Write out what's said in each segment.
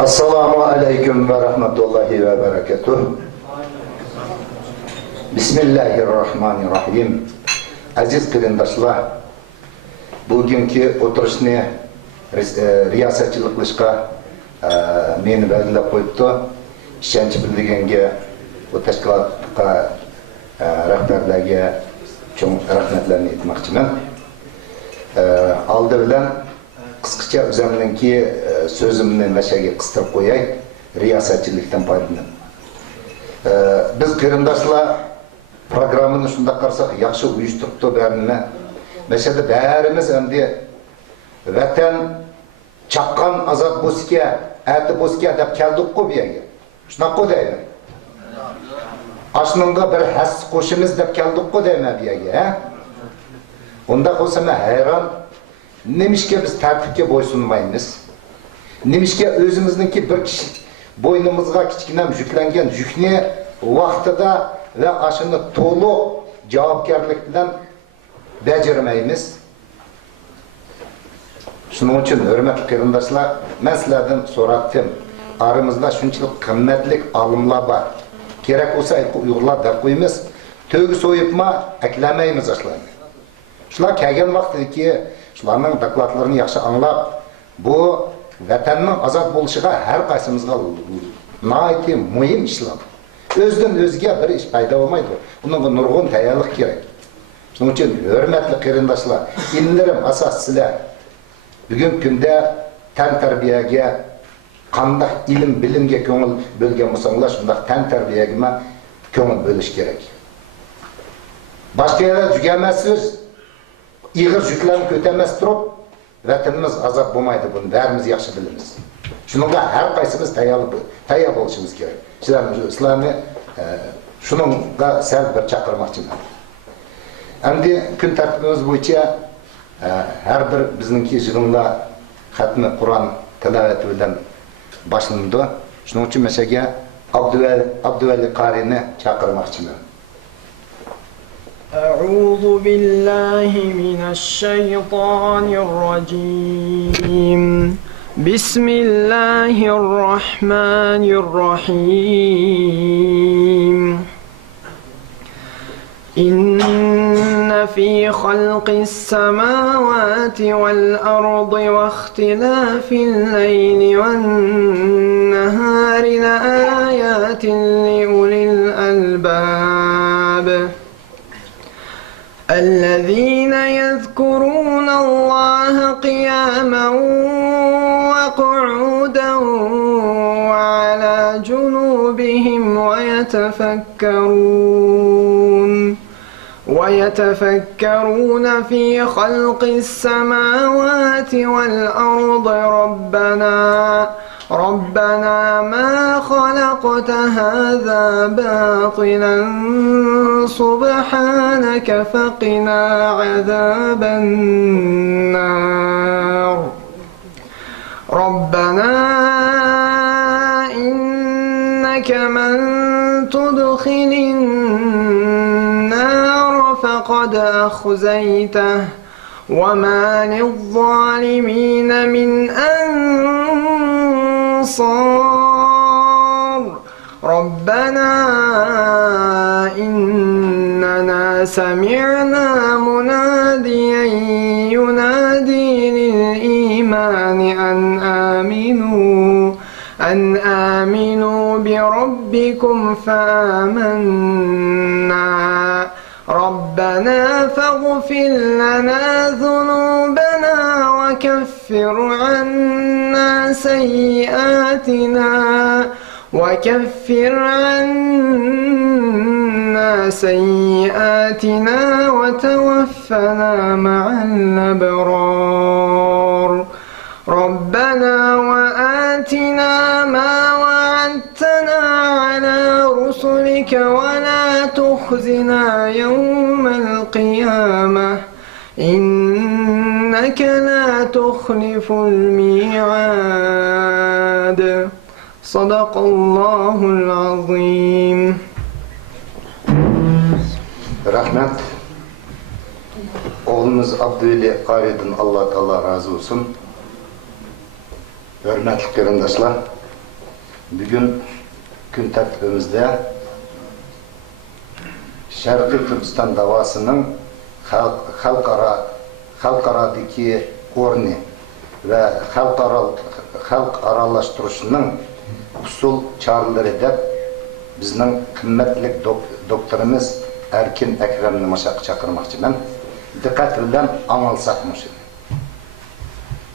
Assalamu alaikum ve rahmetullahi ve berekatuh. Bismillahirrahmanirrahim. Aziz kırindaşlar, bugünkü oturuşunu riyasatçılık kılışka meni belirlep koyuptu. İşençi bildigenge bu teşkilatka rahberlerge çoğun rahmetlerini etmekçimen. Aldı bilen kıskaça özümdeki sözümünü meşege kıstırıp koyay, riyasatçılıktan paydalanıp. Biz kırindaşlar programını şunda qarsak yaxşı uyuşturuptu bәріне. Mesela bәрimiz endi vatan çaqqan azat bosga, ati bosga deb keldik ku bu yerga. Shunaqa deyman. Aslında bir has qo'shimiz deb keldik ku deyman bu yerga. Unda qolsa men hayron, nemishga biz tartibga bo'ysunmaymiz? Nemishga o'zimizningki bir kishi bo'ynimizga kichkinam yuklangan yukni vaqtida ve aşını to'liq javobgarlik bilan bajarmaymiz. Shuning uchun hurmatli qarindoshlar, men sizlardan so'radim. Aramizda shunchalik qimmatli olimlar bor. Kerak bo'lsa Uyg'urlar deb qo'yamiz. To'g'i so'yibma aklamaymiz ashlarni. Shular kelgan vaqtdagi shularning dokladlarini yaxshi anglab, bu vatanning ozod bo'lishiga har qaysimizga nihoyatda muhim ishlar. Özden özge bir iş payda olmaydı. Bunun nurgun tayarlık gerek. Şunun için hürmetli qarindaşlar, inlerim asas sizler bugün günde tan tarbiyege, qandaq ilim bilimge köngül bölgen bolsaňlar, şundaq tan tarbiyege köngül bölüş gerek. Başka yere tükenmez söz, iğir yüklenip ötemez durup, vatanımız azat bolmaydı, bunu bärimiz yaxşı biliriz. Şununla her qaysımız tayar oluşumuz gerek. Sizlarni şununla sel bir çakırmakçılar. Endi gün tartibimiz boyunca her bir bizninki yığınla hatmi Kur'an tilaveti bilen başlandı. Şunun için mesela Abdüveli Qari'ni çakırmakçılar. A'udhu billahi mineşşeytanirracim. Bismillahirrahmanirrahim. İnne fî halqis semâvâti vel ardı ve ihtilâfil leyli ven nehâri leâyâtin liulil albâb. الذين يذكرون الله قياما وقعودا وعلى جنوبهم ويتفكرون في خلق السماوات والأرض ربنا ما خلقت هذا باطلا سبحانك فقنا عذاب النار ربنا إنك من تدخل النار فقد أخزيته وما للظالمين من أنصار ربنا إننا سمعنا مناديا ينادي للإيمان أن آمنوا بربكم فآمنا ربنا فاغفر لنا ذنوبنا وكفر عنا سيئاتنا وتوفنا مع الأبرار ربنا وآتنا ما وعدتنا على رسلك ولا تخزنا يوم القيامة إنك لا تخلف الميعاد صدق الله العظيم. Rahmet. Oğlumuz Abdüveli Qari'den Allah Teala razı olsun. Hürmetli qarindoshlar, Bugün gün tertibimizde Şarkı Türkistan davasının halkaradaki orni ve halk aralaştırışının usul çağrıları da bizning kıymetli doktorimiz Erkin Ekrem'ni çakırmakçı ben. Dikkat bilen anılsakmış.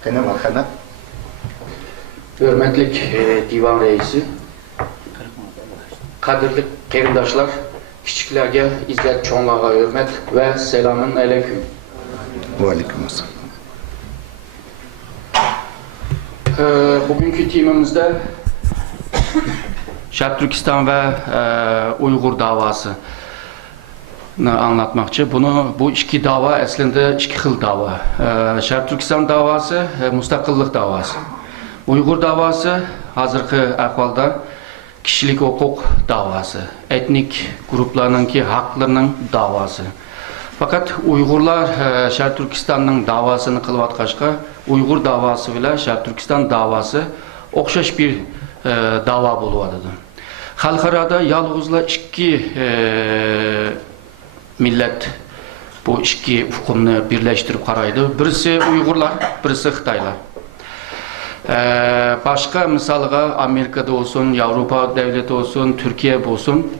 Kene marhamet. Hürmetlik divan reisi, kadirli kerimdaşlar, kichiklarga izzat, cho'nglarga hürmet ve selamun aleyküm. Ve aleykümselam. Bugünkü timimizde Şark Türkistan ve Uygur davası anlatmakçı. Bu iki dava aslında iki xil dava. Şark Türkistan davası müstakillik davası. Uygur davası hazırki ahvalda kişilik hukuk davası. Etnik gruplarınki haklarının davası. Fakat Uygurlar Şark Türkistan'ın davasını kılvatkaşka Uygur davası ile Şark Türkistan davası okşaş bir dava buluvadıdı. Halkarada yalğızla iki millet bu iki hukumunu birleştirip karaydı. Birisi Uygurlar, birisi Xitaylar. Başka misalga Amerika'da olsun, Avrupa devleti olsun, Türkiye olsun,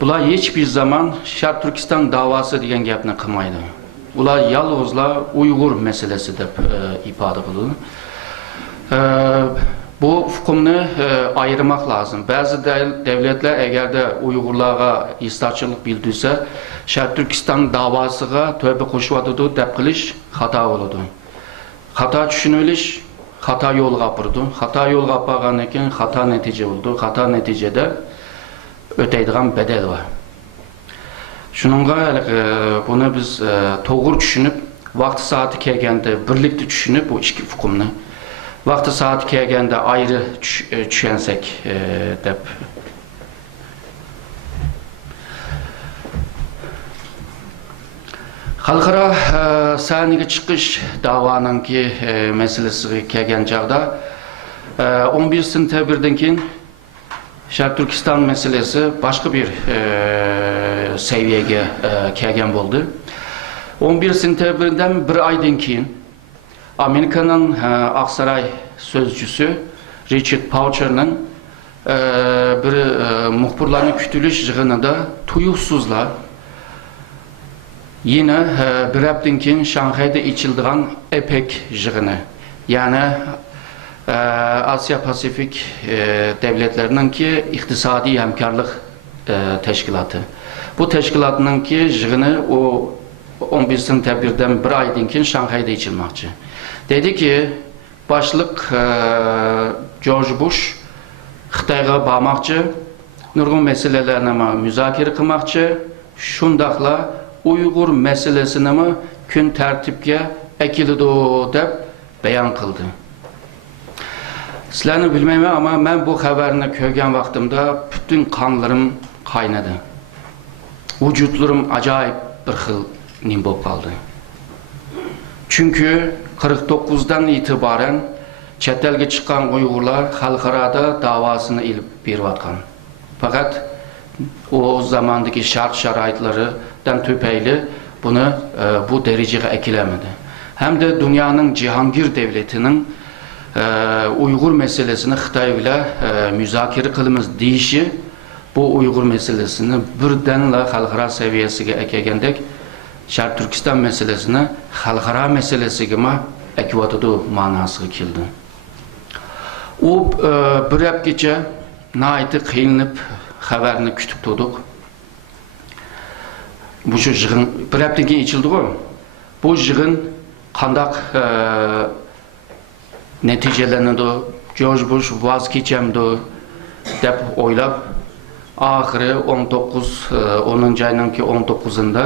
bular hiçbir zaman Şark Türkistan davası diyen gapni qilmaydi. Bular yalğızla Uygur meselesi deb ifade qiladi. Bu hukumni ayırmak lazım. Bazı devletler eğer de Uygurlarga istaçılık bildirse, Şark Türkistan davasıga tövbe qo'shyapti deb qilish xato bo'ladi. Xato tushunilish xato yo'lga apurdi. Xato yo'lga apargandan keyin xato natija bo'ldi. Xato natijada öteydigan bedel var. Şununla bunu biz to'g'ri tushunib, vaqti saati kelganda birlikda tushunib bu ikki hukumni vaqti saati kelganda ayrı tushunsak deb xalqaro sahnaga chiqish da'voninki masalasiga kelgan chog'da 11 sentyabrdan keyin Şark Türkistan meselesi başka bir seviyeye kelgen oldu. 11 sentyabrdan bir aydan keyin Amerika'nın Aksaray sözcüsü Richard Poucher'ın bir muhbirlarning kutilish yig'inida tuyuqsizlar yine bir haftadan keyin Shanxayda ichildigan APEC yig'ini, yani Asya Pasifik devletlerinin ki iktisadi hemkarlık teşkilatı. Bu teşkilatının ki yığını o 11 sentyabirden bir aydan keyin Şanghay'da içilmekçi. Dedi ki başlık George Bush Xitayga barmakçı, nurgun meselelerini müzakere kılmakçı, şundakla Uygur meselesini gün tertipke ekildi deb beyan kıldı. Sizlerni bilmeyim ama ben bu haberini kögen vaktimde bütün kanlarım kaynadı. Vücutlarım acayip bir xil nim bo'lib kaldı. Çünkü 49'dan itibaren chet elga chiqqan Uygurlar xalqarada davasını ilib beriyotgan. Fakat o zamandaki şart şarayitlardan tüpeyli bunu bu dereceye ekilemedi. Hem de dünyanın Cihangir devletinin Uygur meselesini Xitay ile müzakere kılımız deyişi bu Uygur meselesini birdenle xalqaro seviyesiga ekegendek Şark Türkistan meselesini xalqaro meselesiga ekivatıdı manasıga keldi. O bir haftacha naiti qiynalib xabarini kutib turdik. Bu yig'in bir haftadan keyin ichildi-ku. Bu yig'in qandaq neticelenidi, George Bush vaz kechemdi deb o'ylab, oxiri 10 ayninki 19'unda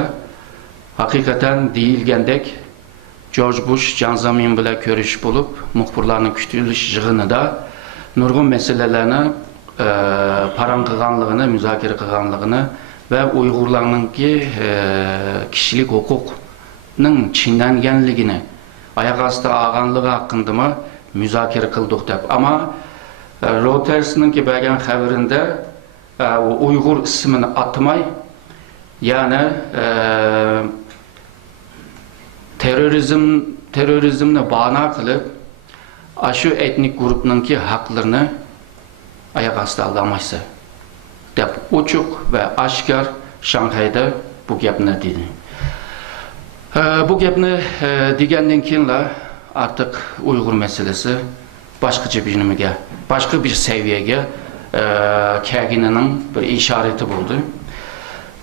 hakikaten deyilgandek George Bush Canzamin bilan ko'rish bo'lib, muxbirlarning kutilish yig'inida nurg'un meselelerini paran qilganligini, müzakere qilganligini ve Uygurlarninki kişilik hukukning chinlanganligini, ayak astı ağanlığı hakkında müzakere kıldık deb. Ama Reuters'ın ki bergen haberinde Uygur ismini atmay, yani terörizmni bana kılıp aşı etnik grupnun ki haklarını ayak astı alamaysa dep uçuk ve aşkar Şanghay'da bu gapni dedi. Bu gapni degenden keyinla artık Uygur meselesi başkaca bir nimege, başka bir seviyege kelgininin bir işareti buldu.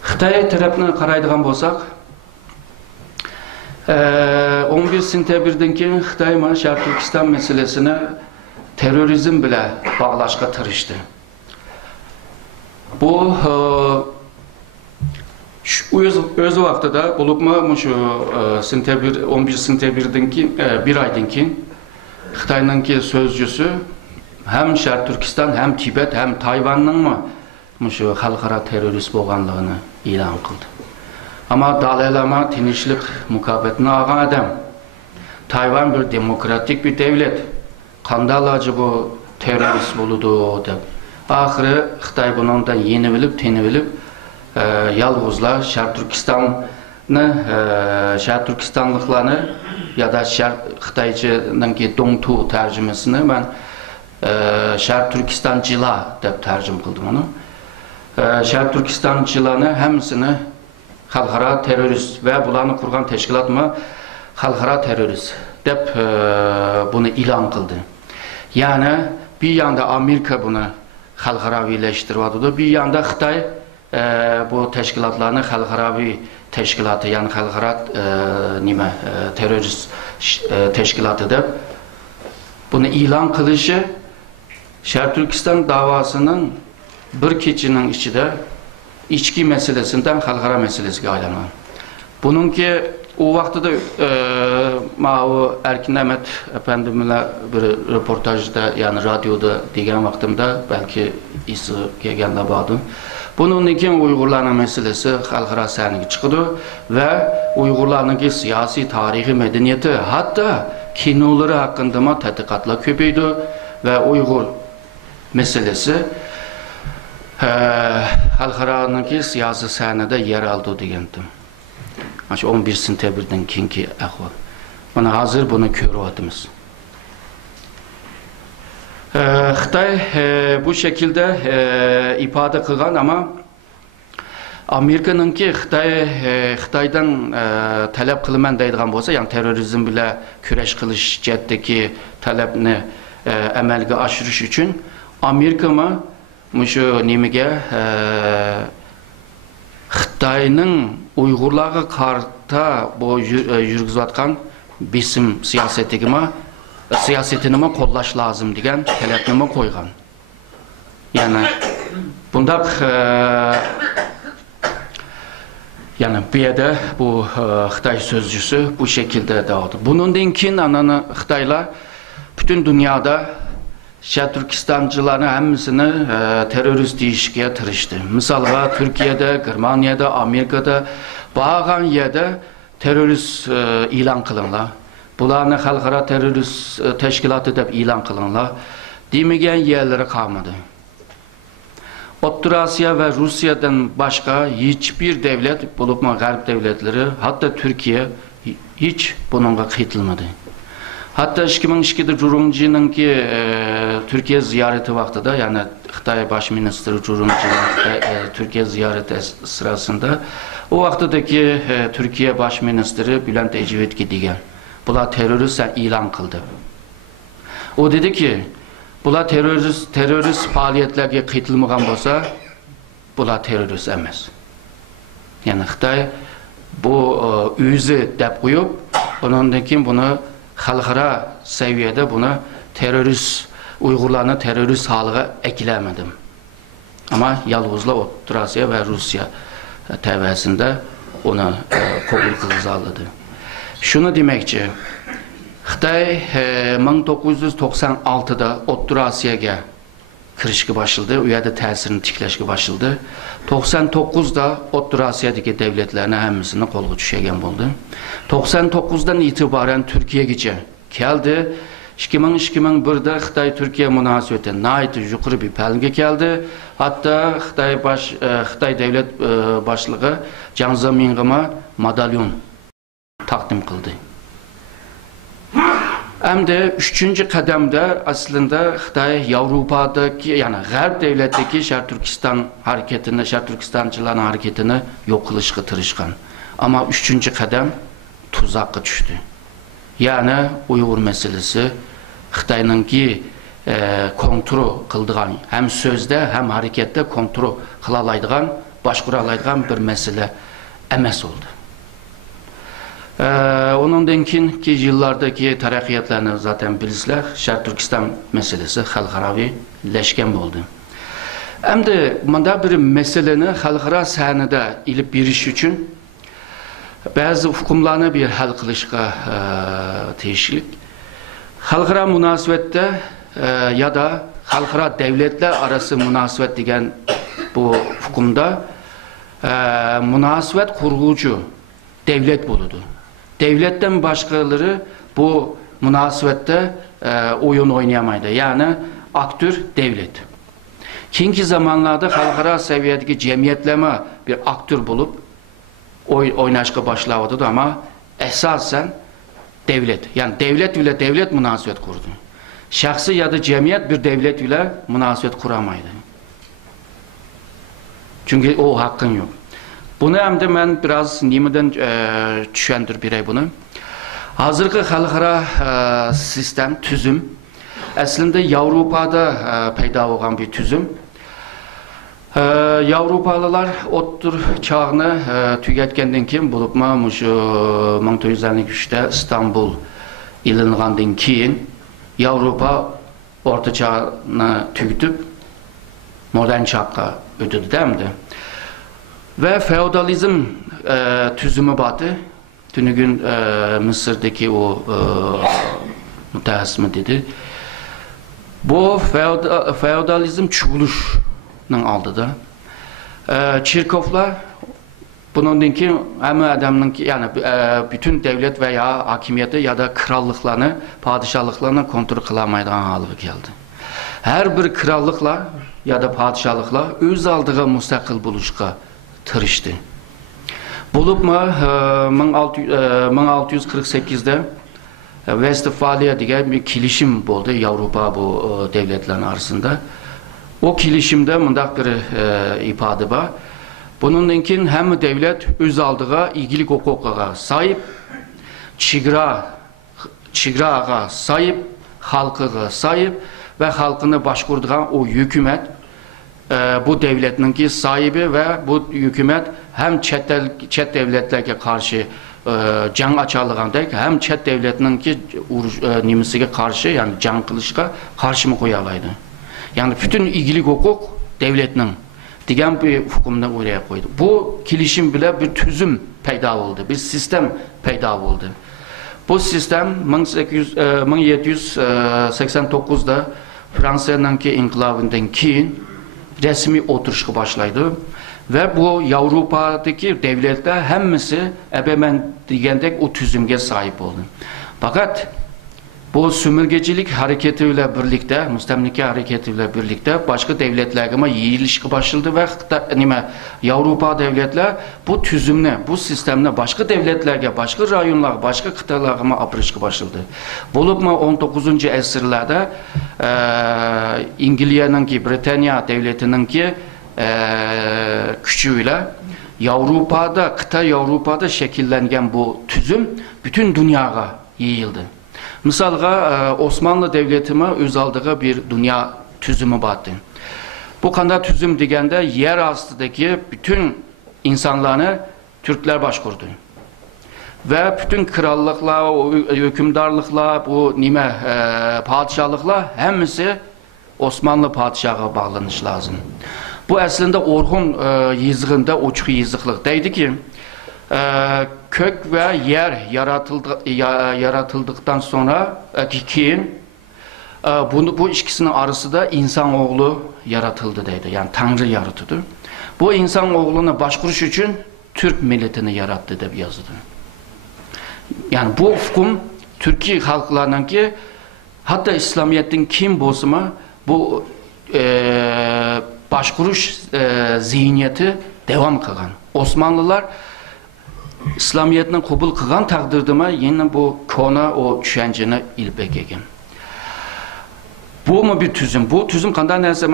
Xitay tarafına qaraydigan bolsak, 11 sentyabrdan keyin Xitay mana Sharq Turkiston meselesini terrorizm bilan bağlashga tirishdi. Bu öz vaqtida bo'libmi shu 11 sentyabrdan keyin bir aydan keyin Xitayninki sözcüsü hem Sharq Turkiston, hem Tibet, hem Tayvanning shu xalqaro terrorist bo'lganligini e'lon qildi. Ama Dalai Lama tinchlik mukofatini olgan adam. Tayvan bir demokratik bir devlet. Qandalaji bu terrorist bo'ludi deb. Ahiri Xitoy bundan yenilib, tenilib, yolg'izlar Sharq Turkistonliklarni ya da Xitoychaninki Dongtu tarjimasini men Sharq Turkistonchilar deb tarjim qildim uni. Sharq Turkistonchilarni hammasini xalqaro terrorist ve bularni qurgan tashkilotmi xalqaro terrorist deb bunu e'lon qildi. Yani bir yanda Amerika bunu xalqaroviylashtiryapti, bir yanda Xitoy bu tashkilotlarni xalqaroviy tashkiloti, yani xalqaro terrorist tashkiloti deb bunu e'lon qilishi Sharq Turkiston davosinin bir keçinin içinde içki meselesinden xalqaro meselesiga aylangan. Bununki o vaqtida o Erkin Ahmet efendimle bir röportajda, yani radyoda degan vaqtimda belki isi kelganda bordim. Bunun için Uygurlarning meselesi xalqaro sahnaga chiqdi ve Uygurlarning siyasi, tarihi, medeniyeti, hatta kinolari hakkında tadqiqotlar ko'paydi ve Uygur meselesi xalqaroniki siyasi sahnada yer oldi degandim. Shu 11 sentyabrdan keyingi ahvol. Mana hozir buni ko'ryapmiz. Xitoy bu şekilde ifade qilgan, ama Amerikaninki Xitoydan talab qilaman deydigan bo'lsa, yani terrorizm bilan kurash qilish jihatdagi talabni amalga oshirish uchun Amerikami shu nimaga Xitoyning Uyg'urlarga qarta bu yurgizayotgan besim siyasetini qo'llash lozim degan talabni qo'ygan. Yani bundaq yani bu yerda bu Xitoy sözcüsü bu şekilde dağıtdı. Bundan keyin Xitoylar bütün dünyada Sharq Turkistonchilarni hammasini terrorist deyishga tirishdi. Misalga Türkiye'de, Germaniyada, Amerikada bağlan yerda terrorist e'lon qilinglar. Bularni xalqaro terrorist tashkiloti deb e'lon qilinglar demagan yerlari qolmadi. O'rta Osiyo ve Rusya'dan başka hiçbir devlet, bo'libmi G'arb devletleri, hatta Türkiye hiç bununla qitilmadi. Hatta 2002'de Curumci'ninki Türkiye ziyareti vaxtida, yani Xitoy baş ministri Curumci'nin Türkiye ziyareti sırasında o vaxtidagi Türkiye baş ministri Bülent Ecevit'e degan, bular terörist e'lon qildi. O dedi ki, bular terörist faaliyetlerge qitilmagan bo'lsa, bular terörist emas. Yani Xitoy bu o'zi deb qo'yib, ondan keyin buni xalqaro seviyede bunu terörist, Uygurlarni terörist haliga eklemedim. Ama yalnızla O'rta Osiyo ve Rusya tevesinde onu kabul kılındı. Şunu demekçi, Xitoy 1996'da O'rta Osiyoga kirishga başladı, u yerda ta'sirini tiklashga başladı. 99'da O'rta Osiyodagi devletlerine hammasini qo'lga tushirgan bo'ldi. 99'dan itibaren Türkiye'gacha keldi. 2000-2001'de Xitay-Türkiye münasebeti nayet yukarı bir pelge geldi. Hatta Xitay devlet başlığı Jiang Zemin'e madalyon takdim kıldı. Hem de üçüncü kademde aslında Xitay Avrupa'daki yani Garp devletteki Şark Türkistan hareketini, Şark Türkistancıların hareketini yok kılışkı tırışkan. Ama üçüncü kadem tuzakka düştü. Yani Uygur meselesi Xitay'nın ki kontrol kıldığan hem sözde hem harekette kontrol kılalaydıgan, başkuralaydıgan bir mesele emes oldu. Onundan ki yıllardaki tarakkiyatlarını zaten bilirler. Şark Türkistan meselesi halkaravi leşken oldu. Hem de bunda bir meseleni halkara sahnede ilip biriş için bazı hukumlarını bir hal kılışka teşkil. Halkara münasebette ya da halkara devletler arası münasebet degen bu hukumda münasebet kurgucu devlet buludu. Devletten başkaları bu münasebette oyun oynayamaydı. Yani aktör devlet. Kinki zamanlarda halkara seviyedeki cemiyetleme bir aktör bulup oynaşka başlavadı ama esasen devlet. Yani devlet ile devlet münasebet kurdu. Şahsi ya da cemiyet bir devlet ile münasebet kuramaydı. Çünkü o hakkın yok. Bunu hem de ben biraz nimeden düşündür birey bunu. Hazırki halkara sistem, tüzüm aslında Avrupa'da peyda olan bir tüzüm. Avrupalılar otur çağını tüketkenden kim bulup mu 1953'te İstanbul ilinğandan keyin Avrupa orta çağını tüketip modern çağqa ötüdü değil mi? Ve feodalizm tüzümü batı. Tünügün Mısır'daki o mütehassımı dedi. Bu feodalizm çuğuluşunun aldıdır. Çirkovlar bununki hem adamın yani bütün devlet veya hakimiyeti ya da krallıklarını, padişahlıklarını kontrol kılamaydan halı geldi. Her bir krallıkla ya da padişahlıkla öz aldığı müstakil buluşka tırıştı. Bulup mu 1648'de Westfalia diye bir kilişim oldu Avrupa bu devletlerin arasında. O kilişimde mındak bir ifade var. Bununkin hem devlet öz aldığı ilgili hukuka sahip, çigrağa sahip, halkıga sahip ve halkını başkurduğun o hükümet bu devletinki sahibi ve bu hükümet hem çet devletlerine karşı can açarlığındaki hem çet devletininki nimisine karşı yani can kılışka karşı mı koyalaydı. Yani bütün ilgili hukuk devletinin diyen bir hukumda oraya koydu. Bu kilişim bile bir tüzüm peyda oldu, bir sistem peyda oldu. Bu sistem 1789'da Fransa'nınki inkılabından keyin resmi oturuşu başlaydı. Ve bu Avrupa'daki devletler hemisi ebemen diyendek o tüzümge sahip oldu. Fakat bu sömürgecilik hareketiyle birlikte, müstemlike hareketiyle birlikte başka devletlerine yiyilişki başladı ve Avrupa devletler bu tüzümle, bu sistemle başka devletlerge, başka rayonlar, başka kıtalarına aprışkı başladı. Bulup mu 19. esirlerde İngiltere'ninki, Britanya devletininki küçüğüyle Avrupa'da, kıta Avrupa'da şekillengen bu tüzüm bütün dünyaya yayıldı. Misalga Osmanlı devletime öz aldığı bir dünya tüzümü battı. Bu kadar tüzüm degende yer astıdaki bütün insanlarını Türkler başkurdu. Ve bütün krallıklar, hükümdarlıklar, bu padişahlıklar hemisi Osmanlı padişaha bağlanış lazım. Bu aslında Orhun yazığında uçuk yazıklık deydi ki kök ve yer yaratıldıktan sonra keyin bu ikisinin arası da insanoğlu yaratıldı dedi. Yani Tanrı yaratıdı. Bu insanoğlunu başkuruş için Türk milletini yarattı deyip yazdı. Yani bu hukum Türkiye halklarının ki Hatta İslamiyet'in kim bozma bu başkuruş zihniyeti devam kılgan. Osmanlılar İslamiyet'in kabul kılgan takdirdime yine bu kona o düşünceni ilbek egen. Bu mu bir tüzüm? Bu tüzüm kandan neyse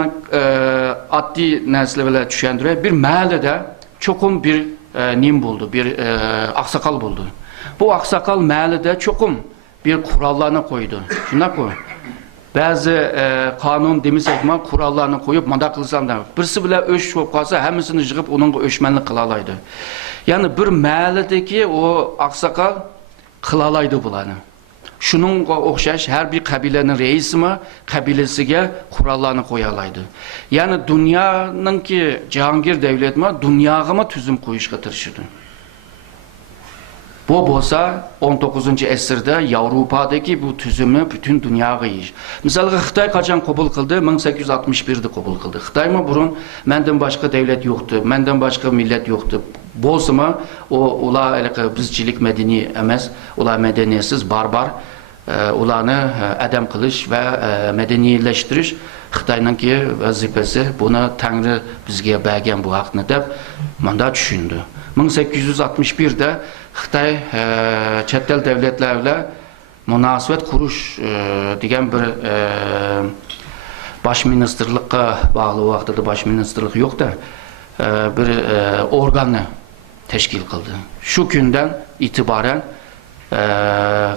addi nesleyle düşündüre bir mahallede çokum bir nim buldu, bir aksakal buldu. Bu aksakal mahallede çokum bir kurallarını koydu. Şuna koy. Bazı kanun demisek mi kurallarını koyup manda kılsam da birisi bile öş çok kalsa hemisini yığıp onun öşmenlik kılalaydı. Yani bir mahalledeki o aksakal kılalaydı bulanı. Şunun okşaş her bir kabilenin reisi mi kabilesiga kurallarını koyalaydı. Yani dünyanın ki Cihangir devlet mi dünyaya mı tüzüm koyuşga tırışırdı. Bu bolsa 19. esirde Avrupa'daki bu tüzümü bütün dünyaya yiyiş. Mesela Xitay kaçan kabul kıldı? 1861'de kabul kıldı. Xitay mı burun? Menden başka devlet yoktu. Menden başka millet yoktu. Bolsa mı? Ola bizcilik medeni emez. Ola medeniyetsiz, barbar. Ulanı adam kılış ve medenileştiriş Xitay'nın ki vazifesi buna Tanrı bizge bergen bu hakkını dep manda düşündü. 1861'de Xitay chet el devletlerle münasebet kuruş degan bir baş ministerlikka bağlı vaqtida baş ministerlik yok da bir organı teşkil kıldı. Şu günden itibaren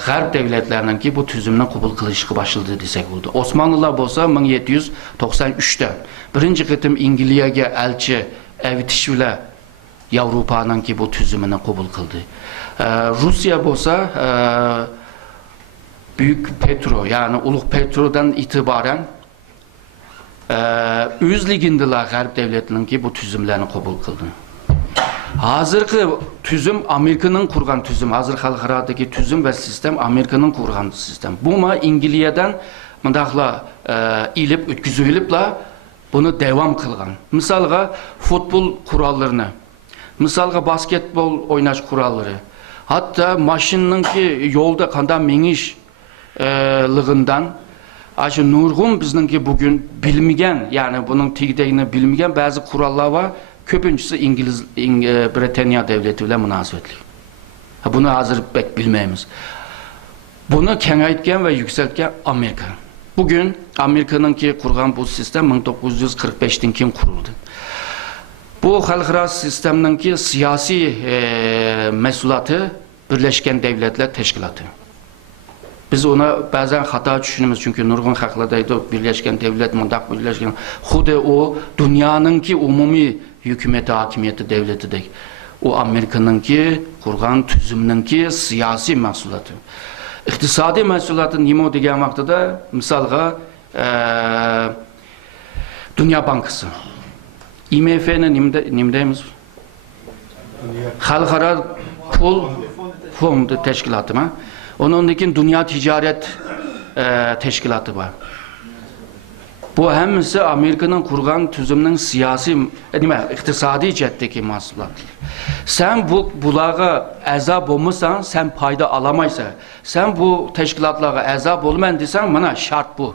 Garp devletlerinin ki bu tüzümden kabul kılışığı başladı desek oldu. Osmanlılar bolsa 1793'te birinci kıtım İngiliye'ye elçi evitiş ile Avrupa'nın ki bu tüzümünü kabul kıldı. Rusya bolsa Büyük Petro yani Uluk Petro'dan itibaren Üz Ligindiler Garp devletinin ki bu tüzümlerini kabul kıldı. Hazırki tüzüm Amerika'nın kurgan tüzüm. Hazır halkaradaki tüzüm ve sistem Amerika'nın kurgan sistem. Bu ma İngiliye'den mındakla ilip, ütküzüylipla bunu devam kılgan. Misalga futbol kurallarını, misalga basketbol oynaş kuralları, hatta maşının ki yolda kandan meniş lığından aşı nurgun bizninki bugün bilmegen yani bunun tigdeğini bilmegen bazı kurallar var. Köpüncüsü Britanya devleti ile münasebetli. Bunu hazır pek bilmeyimiz. Bunu kengaytken ve yükseltken Amerika. Bugün Amerika'nın ki kurgan bu sistem 1945'ten kim kuruldu. Bu halkara sisteminin ki siyasi mesulatı Birleşken Devletler Teşkilatı. Biz ona bazen hata düşünürüz çünkü nurgun hakladaydı Birleşken Devlet mundak Birleşken. Xude o dünyanın ki umumi hükümeti, hakimiyeti, devleti de o Amerika'nın ki kurgan tüzümünün ki siyasi mahsulatı. İktisadi mahsulatı nimo degen vaqtida misalga Dünya Bankası. IMF'nin nimdeyimiz? Halkara Pul Fondu Teşkilatı mı? Onundakin Dünya Ticaret Teşkilatı var. Bu hemisi Amerika'nın kurgan tüzümünün siyasi, iktisadi cetteki mahsulat. Sen bulağa azab olmuşsan, sen payda alamaysa, sen bu teşkilatlara azab olman desen, bana şart bu.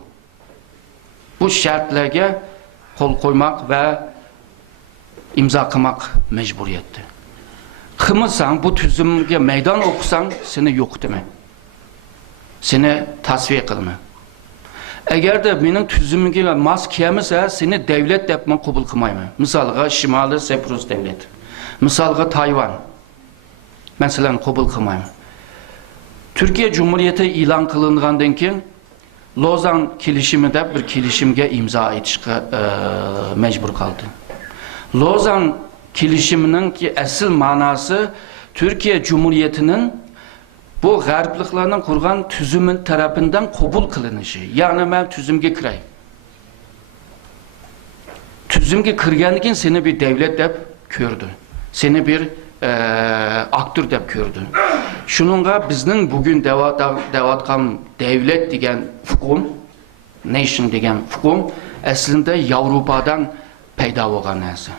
Bu şartlarga kol koymak ve imza kılmak mecburiyeti. Kımırsan, bu tüzümge meydan okusan, seni yok demek. Seni tasfiye kılma. Eğer de benim tüzümümge mas kiyemese seni devlet yapma kabul kılmayma. Misalga Şimali Seprus devleti. Misalga Tayvan. Mesela kabul kılmayma. Türkiye Cumhuriyeti ilan kılıngandan keyin Lozan kilişimide bir kilişimge imza etişke mecbur kaldı. Lozan kilişiminin ki asıl manası Türkiye Cumhuriyeti'nin bu garipliklerden kurgan tüzümün tarafından kabul kılınışı. Yani ben tüzümge kiray. Tüzümge kirgenlikin seni bir devlet dep kördü. Seni bir aktör dep kördü. Şununla bizden bugün devatkan devlet degen hukum, nation degen hukum aslında Avrupa'dan peyda olan neyse.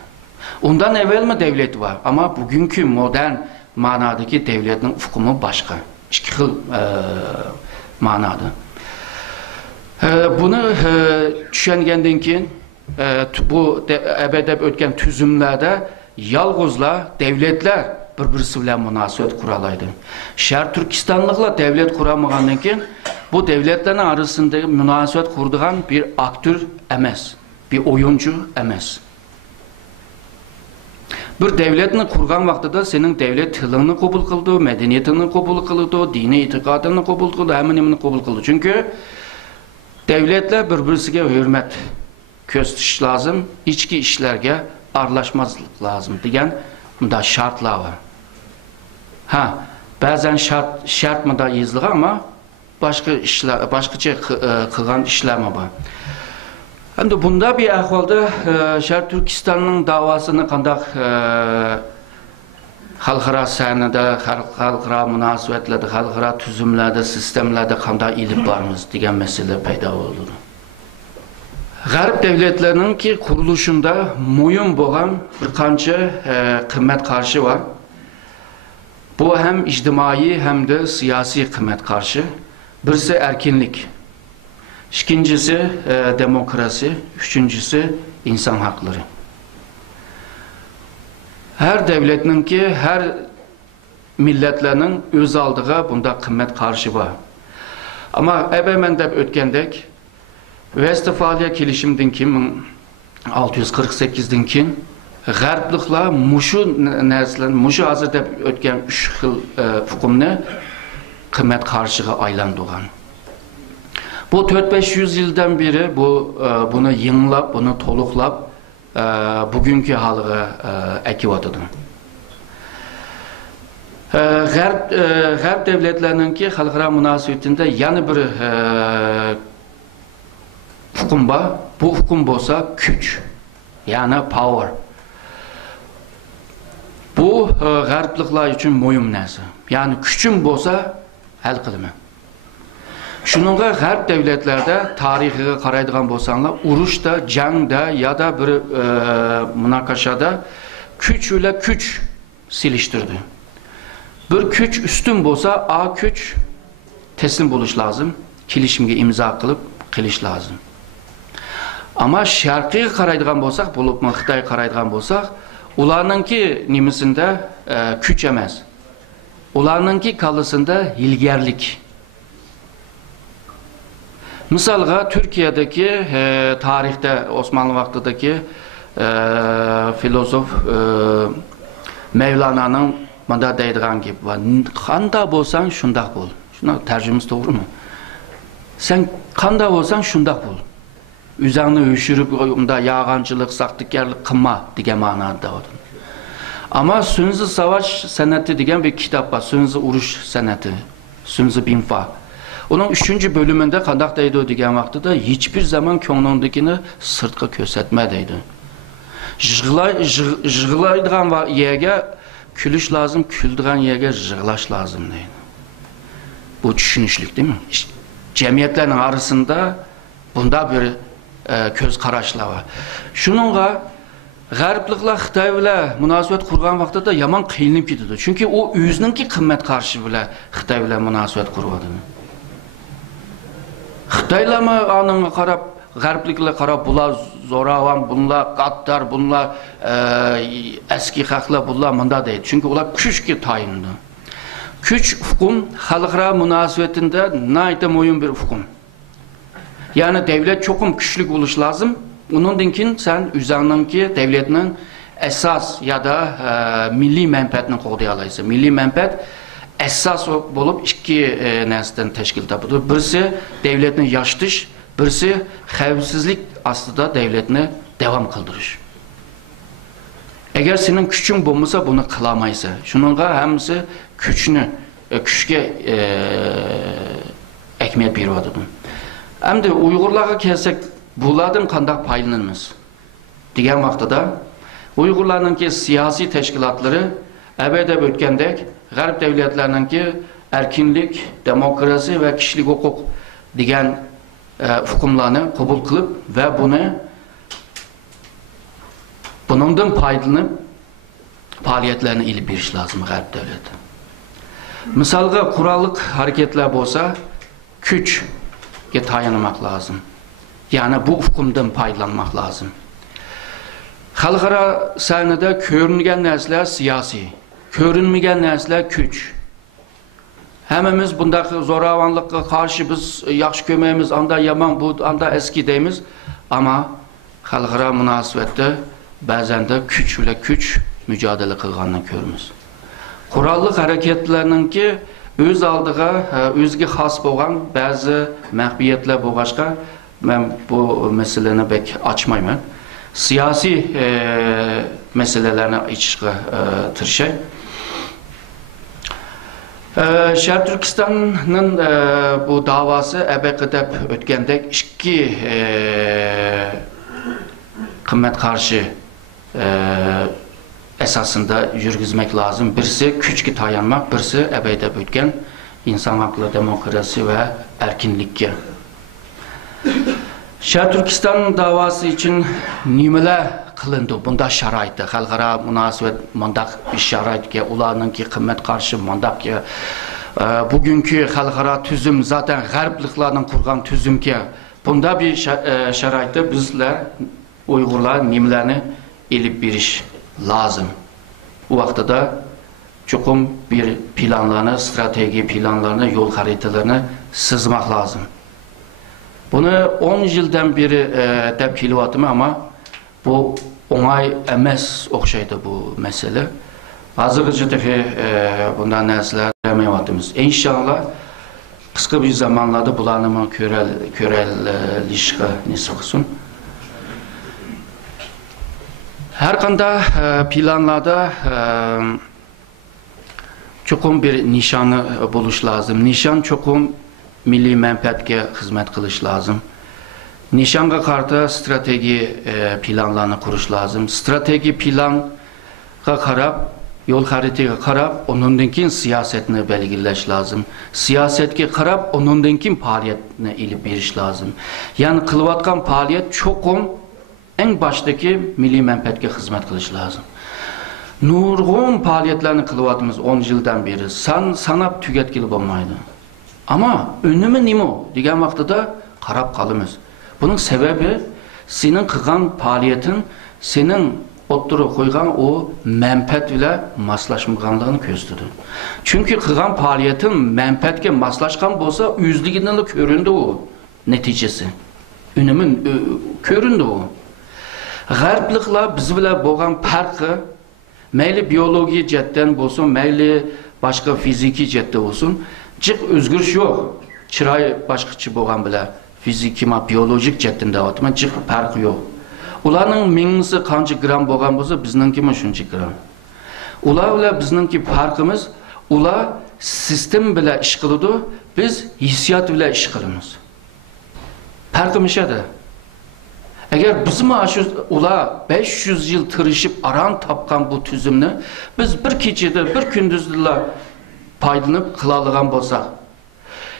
Ondan evvel mi devlet var ama bugünkü modern manadaki devletin hukumu başka. İki yıl manada. Bunu tushungandan keyin bu ebedep o'tgan tuzumlarda yolg'izlar davlatlar bir-birisi bilan munosabat qura oladi. Sharq Turkistonliklar davlat quramagandan keyin bu davlatlarning orasida munosabat quradigan bir aktyor emas, bir o'yinchi emas. Bir davlatni qurgan vaqtida sening davlat tilingni qabul qildi, madaniyatini qabul qildi, diniy e'tiqodini qabul qildi, hamma nimani qabul qildi. Chunki davlatlar bir-birisiga hurmat ko'rsatish lozim, ichki ishlarga aralashmaslik lozim degan bunda shartlar var. Ha, ba'zan shart mında yozilgan ama boshqacha qilgan ishlar bor. Endi bunda bir ahvolda Sharq Turkistonning davosini qanday xalqaro sahnada, xalqaro munosabatlarda, xalqaro tuzumlarda, sistemlarda qanday ilib boramiz degan masala paydo bo'ldi. G'arb davlatlarining qurilishida muhim bo'lgan bir qancha qimmat qarshi var. Bu hem ijtimoiy hem de siyosiy qimmat qarshi. Birisi erkinlik, ikincisi demokrasi, üçüncüsü insan hakları. Her devletninki, her milletlerinin öz aldığı bunda qimmat qarshi var. Ama ebemen deb o'tgandek Vestfaliya kelishimidan keyin 1648dan keyin G'arbliklar mushu narsalarni, mushu hozir deb o'tgan 3 xil hukmni qimmat qarshiga aylantirgan. Bu 4-500 yıldan beri bunu yığınlab, bunu toluqlab bugünkü haliga ekiyotidir. G'arb davlatlarininki xalqaro munosabatida yana bir hukm bor. Bu hukm bo'lsa kuch, ya'ni power. Bu g'arbliklar uchun muhim narsa. Ya'ni kuchim bo'lsa hal qilaman. Shuningga g'arb davlatlarda tarixiga qaraydigan bo'lsanglar, urushda, jangda ya da bir munaqashada kuch ile kuch silishtirdi. Bir kuch ustun bo'lsa, a kuch teslim bo'lish lozim, kelishimga imzo qilib qilish lozim. Ama sharqiy qaraydigan bo'lsak, bo'lib Xitoy qaraydigan bo'lsak, ularninki nimasida kuch emas. Ularninki kalısında ilgərlik. Misalga Türkiye'deki tarihte Osmanlı vaktideki filozof Mevlana'nın manda deydigan gibi var. Qanda bolsan şundaq bol. Şuna tercümesi doğru mu? Sen qanda bolsan şundaq bol. Üzerine üşürüp da yağancılık, saxtakarlık qılma degan ma'noda var. Ama Sünzi Savaş Sanatı degan bir kitap var. Sünzi Uruş Sanatı, Sünzi Binfa. Onun 3. bölümünde qandaq deydi degan vaqtida hiçbir zaman ko'nglingdagini sirtqa ko'rsatma deydi. Yig'laydigan yerga kulish lozim, kuldigan yerga yig'lash lozim deydi. Bu tushunishlik değil mi? Cemiyetlerin arasında bunda bir ko'z qarashlar var. Shuningga G'arbliklar Xitoy bilan munosabat qurgan vaqtida yomon qiynalib ketadi. Chunki u o'zininki qimmat qarshi bilan Xitoy bilan munosabat quryapti. Xitoylarmi anınga qarab, G'arbliklar qarab, bular zo'ravon, bunlar qattar, bunlar eski xalqlar, bunlar munda deydi. Chunki ular kuchga tayindi. Kuch hukm xalqaro munosabatida nayta muhim bir hukm. Yani devlet çokum güçlük oluş lazım. Onundan keyin sen üzerinki devletinin esas ya da milli menfaatini qo'g'day olasan. Milli menfaat esas bulup iki nesden teşkil tapıdı. Birisi devletini yaşatış, birisi xavfsizlik aslında devletini devam kıldırış. Eğer senin küçün bulmasa bunu kılamaysa, şununla hemsi küçke ekmek bir vadıdır. Hem de Uygurlarga kelsek, bulardan qandaq paylanırmız degan vaqtida Uygurlarninki siyasi teşkilatları ebedep o'tgandek G'arb davlatlarininki erkinlik, demokrasi ve kişilik hukuk degan hukmlarni qabul qilib ve bundan paydalanib faaliyetlerini ilib berish lazım G'arb davlati. Misalga qurolliq hareketler bo'lsa, kuch tayanmak lazım. Yani bu ufkumdan paylanmak lazım. Xalqara sahnede görüngen nesler siyasi, görünmeyen nesler güç. Hemimiz bundaki zoravanlıkka karşı biz yaxşı köməyimiz anda yaman, bu anda eski deyimiz. Ama xalqara münasibette bazen de güç ile güç mücadele kılganını görürüz. Kurallık hareketlerinin ki öz aldığı, özgü has boğan bazı məhbiyyətlər boğaşqa ben bu meseleni pek açmayayım. Siyasi meselelerini içişqə tırşay. Şərq Türkistan'ın bu davası əbəqədəb ötkəndək iki qımmet karşı esasında yürgüzmek lazım. Birisi güçki tayanmak, birisi əbəqədəb ötkən insan hakları, demokrasi ve erkinlikке. Şərq Türkistan davası için nimeler kılındı? Bunda şaraydı. Xalqara münasibet mandak bir şaraydı ki, ularının ki kıymet karşı mandak ki, bugünkü xalqara tüzüm zaten g'arbliklarning kurgan tüzüm ki, bunda bir şaraydı bizler Uygurlar nimelerini elip biriş lazım. Bu vaxtda da çokum bir planlarını, strateji planlarını, yol haritalarını sızmak lazım. Bunu 10 yıldan beri dep kelivatım ama bu onay emas okşaydı bu mesele. Hazırgıcı tefi bundan nesler demevatımız. İnşallah kısa bir zamanlarda bulanımı körelleşke nisip kısın. Her kanda planlarda çokum bir nişanı buluş lazım. Nişan çokum milli menfaatke hizmet kılış lazım. Nişanga karta strateji planlarını kuruş lazım. Strateji planga karab, yol haritaya karab, onundankin siyasetini belirleş lazım. Siyasetke karab, onundankin faaliyetine ilip biriş lazım. Yani kılvatkan faaliyet çokum en baştaki milli menfaatke hizmet kılış lazım. Nurgun faaliyetlerini kılvatımız 10 yıldan beri sanap tüketkili olmaydı. Ama önümü nime o? Digen vaxtıda qarab qalımız. Bunun sebebi senin kılgan faaliyetin, senin otturu koygan o menfaat ile maslaşmıqanlığını közdüdü. Çünkü kılgan faaliyetin menfaatke maslaşkan bolsa yüzlüğünden köründü o neticesi. Önümün köründü o. G'arbliklar biz bilan bo'lgan farqi mayli biyologiya jihatdan bo'lsin, mayli boshqa fiziki jihatda bo'lsin, jiq o'zgarish yo'q. Chiroyi boshqacha bo'lgan bilan fiziki ma biologik jihatdan deyapman, jiq farqi yo'q. Ularning mingisi qancha gram bo'lgan bo'lsa, bizningki mana shuncha gram. Ular bilan bizningki farqimiz, ular sistem bilan ish qiladi, biz hissiyot bilan ish qilamiz. Farqimiz shada. Eğer bizim ular 500 yıl tırışıp aran tapkan bu tüzümünü biz bir keçede, bir gündüzde paylanıp kılalıgan bolsak.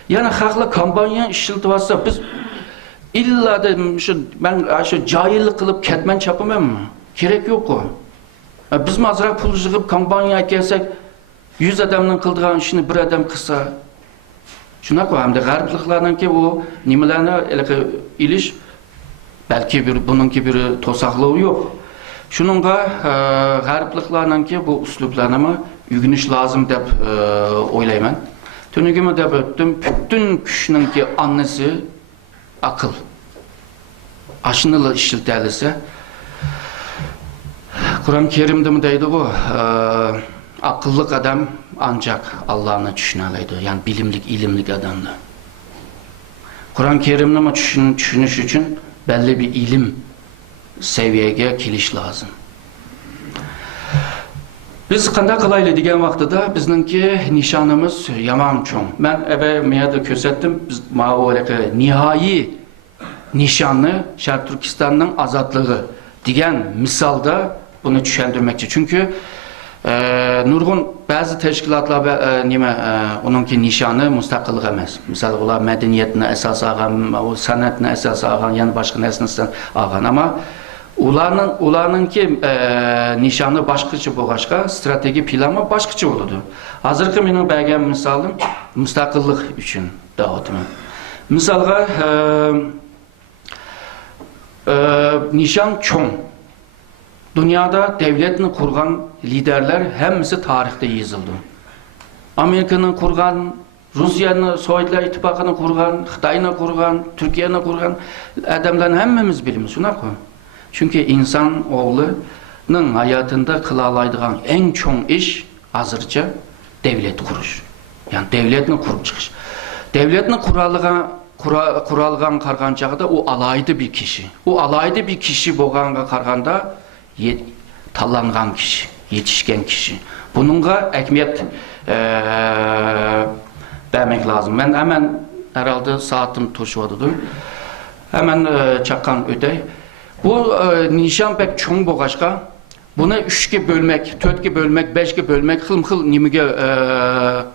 Yani halkla kampanya işiltip atsa biz illa da ben cahillik kılıp ketmen çapamam mı? Gerek yok o. Biz azrak pul yığıp kampanya gelsek 100 adamın kıldığın işini bir adam kısa. Şuna koy hem de g'arbliklardan ki o nimelerine iliş belki bununki bir tosaqlığı yok. Şununla g'arbliklardan ki bu uslublarına ügünüş lazım dep oylayman. Tünügümü dep öttüm. Bütün kişinin ki annesi akıl. Aşınılı işiltelisi. Kur'an-ı Kerim'de mi deydi bu? Akıllık adam ancak Allah'ını düşüneliydi. Yani bilimlik, ilimlik adamdı. Kur'an-ı Kerim'de düşünüş için belli bir ilim seviyeye keliş lazım. Biz qanday qilayli degan vaqtida bizninki nişanımız yaman çoğ. Ben eve meyada kösettim. Biz ma'volaki nihai nişanı Şərq Türkistan'ın azatlığı degan misalda bunu düşündürmekçi. Çünkü nurgun bazı teşkilatlar onunki nişanı müstakillik emas. Misal ular medeniyetine esas algan, o sanatına esas algan, yani başka nesnesinden algan. Ama ularınki nişanı başqaça bo'lğaçqa, strateji planı başqaça oldu. Hazırki mening bergan misalim müstakillik üçün dağıtımı. Misalga nişan çoğ. Dünyada devletini kurgan liderler hemisi tarihte yazıldı. Amerika'nın kurgan, Rusya'nın, Sovyetler İttifakı'nı kurgan, Xitay'ını kurgan, Türkiye'ni kurgan adamların hemmimiz bilimiz. Çünkü insan oğlunun hayatında kılalaydıgan en çoğ iş azırca devlet kuruş. Yani devletini kurup çıkış. Devletini kuralgan kargancağı da o alaydı bir kişi. O alaydı bir kişi boğanğa karganda tallangan kişi, yetişken kişi. Bununla ekmiyet vermek lazım. Ben hemen herhalde saatim toşuvadıdır. Hemen çakkan ötey. Bu nişan pek çoğun boğaçka. Buna 3'ge bölmek, 4'ge bölmek, 5'ge bölmek, xıl nimige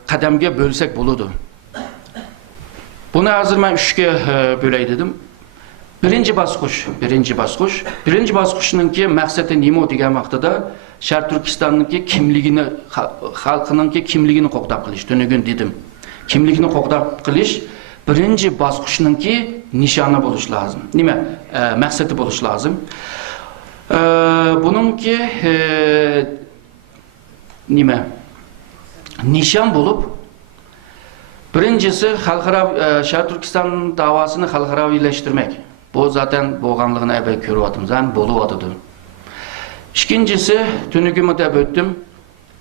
kademge bölsek buludu. Bunu hazır ben 3'ge böley dedim. Birinci basqış. Birinci basqışınınki məqsəti nimo degan vaqtida Şərq Türkistan'nınki kimligini, halkınınki kimligini qoqdab qilish. Tünügün dedim. Kimligini qoqdab qilish birinci basqışınınki nişanı buluş lazım. Nime? Məqsəti buluş lazım. Bununki nime? Nişan bulup birincisi Şərq Türkistan davasını halkaravileştirmek. Bu zaten boğanlığına evvel körüvatımız. Yani bolu adıdır. İkincisi, tünügümü de böttüm.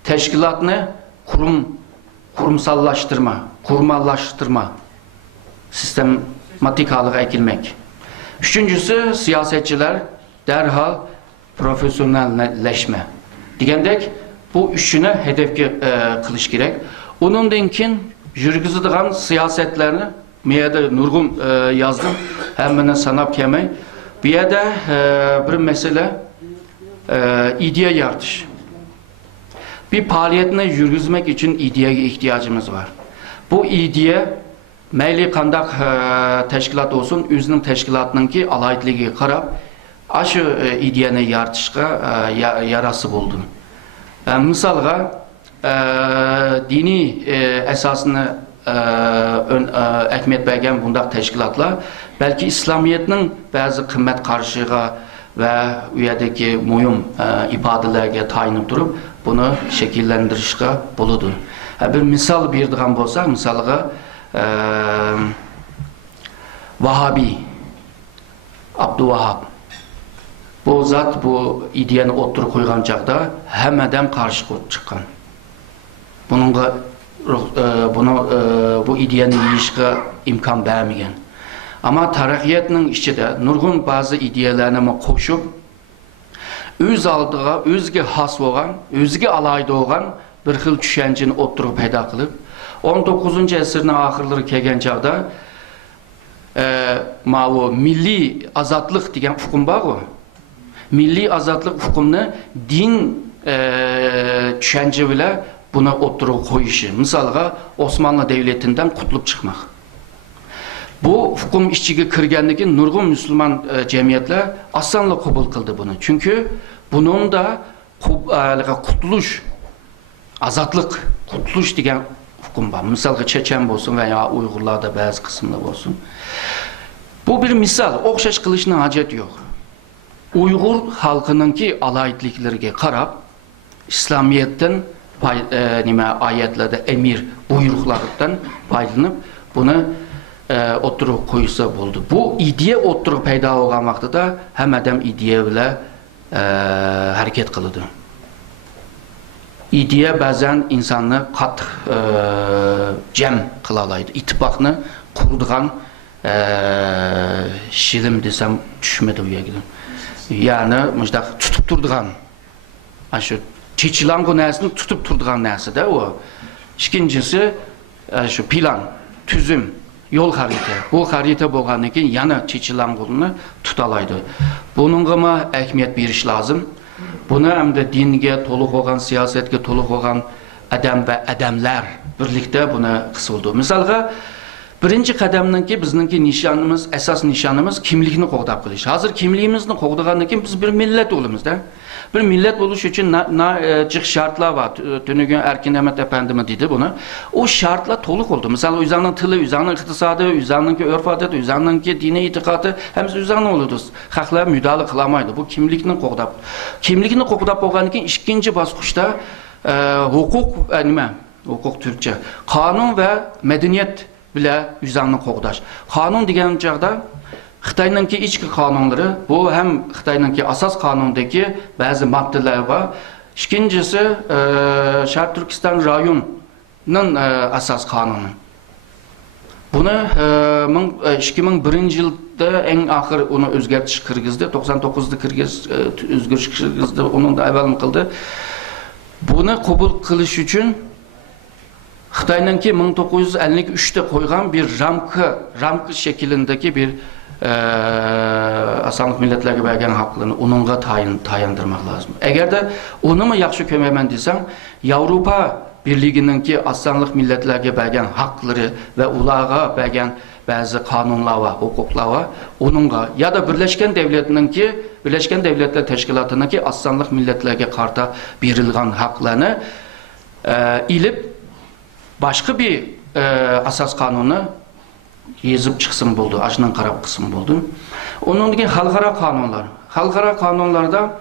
Teşkilatını kurumsallaştırma, sistematik halığa ekilmek. Üçüncüsü, siyasetçiler derhal profesyonelleşme. Digendek, bu üçüne hedefki kılış gerek. Onun denkin, jürgüzüdüğün siyasetlerini bir yerde nurgum yazdım. Hemen sanap kemey. Bir yerde bir mesele ideya yaratış. Bir faaliyetini yürütmek için ideyaya ihtiyacımız var. Bu ideya meyli kandak teşkilat olsun, özünün teşkilatının ki alaytligi karab aşı ideyani yaratışka yarası buldum. Misalga dini esasını ehmiyet bergen bundaq teşkilatlar belki İslamiyet'nin bazı kıymet karşıga ve üyedeki mühim ifadelerge tayinip durup bunu şekillendirişke buludu. Bir misal birdiğen bolsa, misalga Vahabi, Abdülvahab. Bu zat bu ideyani oturup koygan çağda hemeden karşı çıkan. Bu ideyani yiyişke imkan vermeyen. Ama tarakiyyatının içinde nurgun bazı ideyalerini koşup öz aldığı, özge has olan, özge alayda olan bir xil düşünceni oturup peyda kılıp 19. əsrinin ahırları kelgen çağda milli azatlık degen hukum var o. Milli azatlık hukumunu din düşünce bile buna oturup koyuşu. Misalga Osmanlı Devleti'nden kutulup çıkmak. Bu hukum işçiga kirgenligi nurgun Müslüman cemiyetler asanla kabul kıldı bunu. Çünkü bunun da kutuluş, azatlık, kutuluş degen hukum var. Misalga Çeçen olsun veya Uygurlarda bazı kısımda olsun. Bu bir misal, okşaş kılışına hacet yok. Uygur halkının ki alaytliklerine karab, İslamiyet'ten ayetlerde emir buyruklarından faydalanıp bunu oturup koysa buldu. Bu ideya oturup peyda olan vaxtıda hem adam ideya ile hareket kılıdı. İdeya bazen insanı kat cem kılalaydı. İttifakını kurduğun şilim desem düşmedi bu yerden. Yani tutup durduğun şu çiçilango nesini tutup durduğun nesi de o. İkincisi şu plan, tüzüm, yol harita. Bu harita boğanın ki yana çiçilangolunu tutalaydı. Bununla ehmiyet bir iş lazım. Bunu hem de dinge toluk olan, siyasetge toluk olan adam ve adamlar birlikte buna kısıldı. Misalga Birinchi qadamdanki bizningki nishonimiz, asas nishonimiz kimlikni qo'g'dab qilish. Hozir kimligimizni qo'g'dagandan keyin biz bir millat bo'lamiz-da. Bir millat bo'lish uchun jiq shartlar bor. Tunugun Erkin Ahmet Efendimi dedi buni. O shartlar to'liq bo'ldi. Masalan, o'zingning tili, o'zingning iqtisodi, o'zingning urf-odat, o'zingning diniy e'tiqodi, hamma o'zingning bo'ladi. Haqlar müdahale qilamaydi. Bu kimlikni qo'g'dab. Kimlikni qo'g'dab bo'lgandan keyin ikkinchi bosqichda huquq nima? Huquq Türkçe. Qonun va madaniyat bilan o'zingni qo'g'dash. Qonun degan chog'da Xitoyninki ichki qonunlari, bu ham Xitoyninki asos qonundagi ba'zi moddalar bor. İkincisi Sharq Turkiston rayonining asos qonuni. Buni 2001-yilda eng oxir uni o'zgartirish kirgizdi, 99da o'zgartirish kirgizdi, uni da avval qildi. Buni qabul qilish uchun Xitoyninki 1953da qo'ygan bir ramka shaklidagi bir asanlık milletlerge bergen haqqını onunla tayandırmak lazım. Eğer de onu mu yaxşı kömemen desem, Avrupa Birliği'ninki asanlık milletlerge bergen haqqları ve ulağa bergen bazı kanunlar var, hukuklar var, onunla ya da Birleşken Devletler Teşkilatı'ndaki asanlık milletlerge karta berilgan haqqlarını ilip başka bir asas kanunu yezip çıksın buldu, aşından qarab kısım buldu. Onun gibi halkara kanunlar. Halkara kanunlarda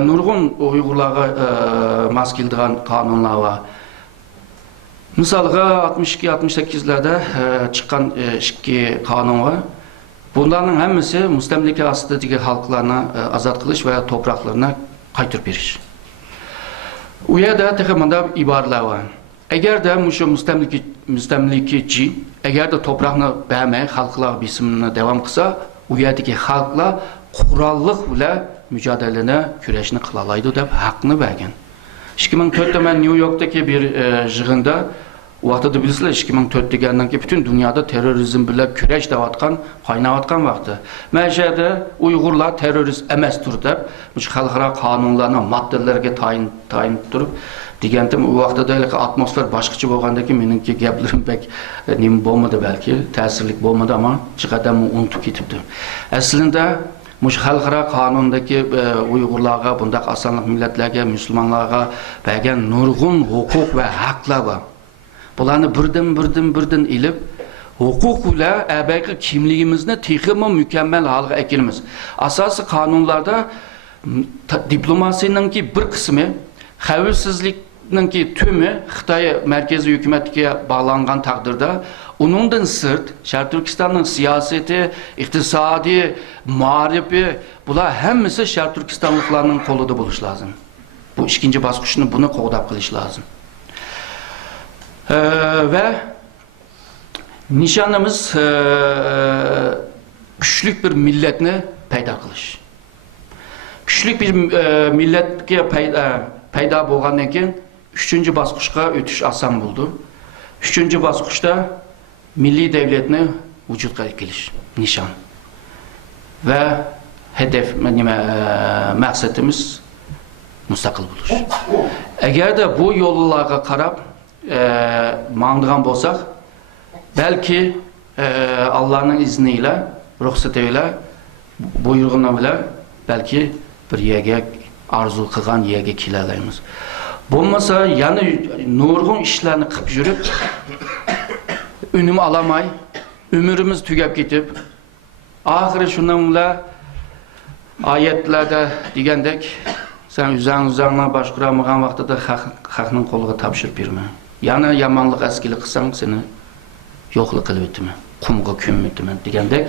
nurgun Uygurlarga mas keldiğen kanunlar var. Misalga 62-68'lerde çıkan iki kanun var. Bunların hemisi müstemlike astidagi halklarına azat kılış veya topraklarına qaytırıp beriş. U yerda texmanda ibarlar var. Eğer de şu müstemlikeci, eğer de toprağını beğenmeyen halklar bisimine devam kısa, u yerdeki halklar kurallık ile mücadelene, küreşini kılalaydı deb hakkını bergen. 2004'te ben New York'taki bir jığında, o vaxtıda bilirsizler, 2004 degenden ki bütün dünyada terörizm bile küreş davatkan, qaynavatkan vaxtı. Məşədə Uygurlar terörist emestir deb, xalqara kanunlarına, maddelerge tayin durup, degandim u vaqtda atmosfer boshqacha bo'lgandaki meningki gaplarim pek nim bo'lmadi balki ta'sirlik bo'lmadi ammo chiqadam unutib ketibdi. Aslida mush xalqaro qonundagi Uyg'urlarga, bundaq asonlik millatlarga, musulmonlarga bergan nurg'un huquq va haqlar bor. Bularni birdan ilib huquq bilan abayqi kimligimizni texmi mukammal holga kelamiz. Asosiy qonunlarda diplomasiyaning bir qismi xavfsizlikninki tümü Xitoy merkezi hükümetine bağlangan takdirde onundan sırt Şarkı Türkistan'ın siyaseti, iktisadi, muharibi bular hemmisi Şarkı Türkistanlıklarının kolunda buluş lazım. Bu ikinci baskışını bunu qoğdab qilish lazım. Ve nişanımız güçlük bir milletini payda qilish. Güçlük bir milletke payda bo'lgandan keyin 3-cü basqışqa ötüş asan buldu. 3-cü basqışda milli devletni vücudga kelish, nişan. Ve hedef, maqsadimiz mustaqil bo'lish. Eğer de bu yollarga qarab mağdigan bo'lsak, belki Allah'ın izniyle, ruhsatiyle, buyruğuna bilen belki bir yerge arzu qilgan yerga kelalaymiz. Bo'lmasa, yani nurg'un ishlarni qilib yurib, unum alamay, ömrümüz tugab ketib, oxiri shundan bilan oyatlarda degandek, sen uzang-uzanglar boshqaramagan vaqtida haqning qo'liga topshirib berma. Yana yomonlik askilik qilsang, seni yo'qlik qilib o'taman, qumga ko'mib o'taman degandek,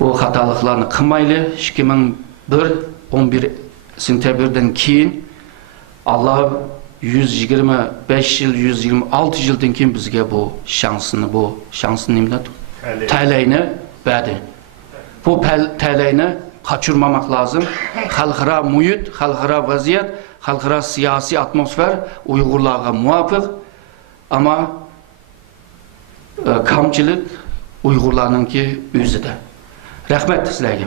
bu xatoliklarni qilmayli. 2011 sentyabrdan keyin Allah 125 yıl, 126 yıldan keyin bizga bu şansını nimdat? Talayni berdi. Bu talayni kaçırmamak lazım. Xalqaro muhit, xalqaro vaziyat, xalqaro siyosiy atmosfer Uyg'urlarga muvofiq, ama kamchilik Uyg'urlarninki o'zida. Rahmat sizlarga.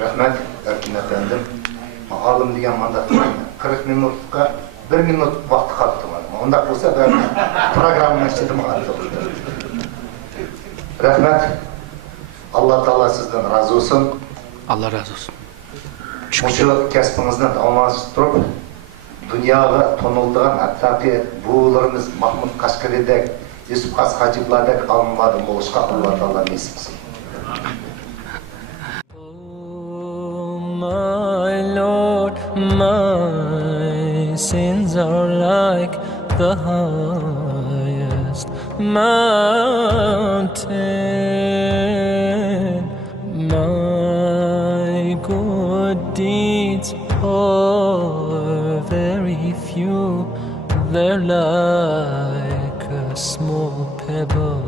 Rahmet Erkin efendim. Alım diyen mandat 40 minutga 1 minut vaqt qoldi mana. Unda bo'lsa ben programma işledim qoldi. Rahmet. Allah Teala sizden razı olsun. Allah razı olsun. Şu kasbingizdan davomlashtirib dunyoga tonildigan hattoki buvilarimiz Mahmud Qashqaridek, Yusuf Qasqajiblardek olimlardan bo'lishga Alloh taolo nasib qilsin. My Lord, my sins are like the highest mountain. My good deeds are very few. They're like a small pebble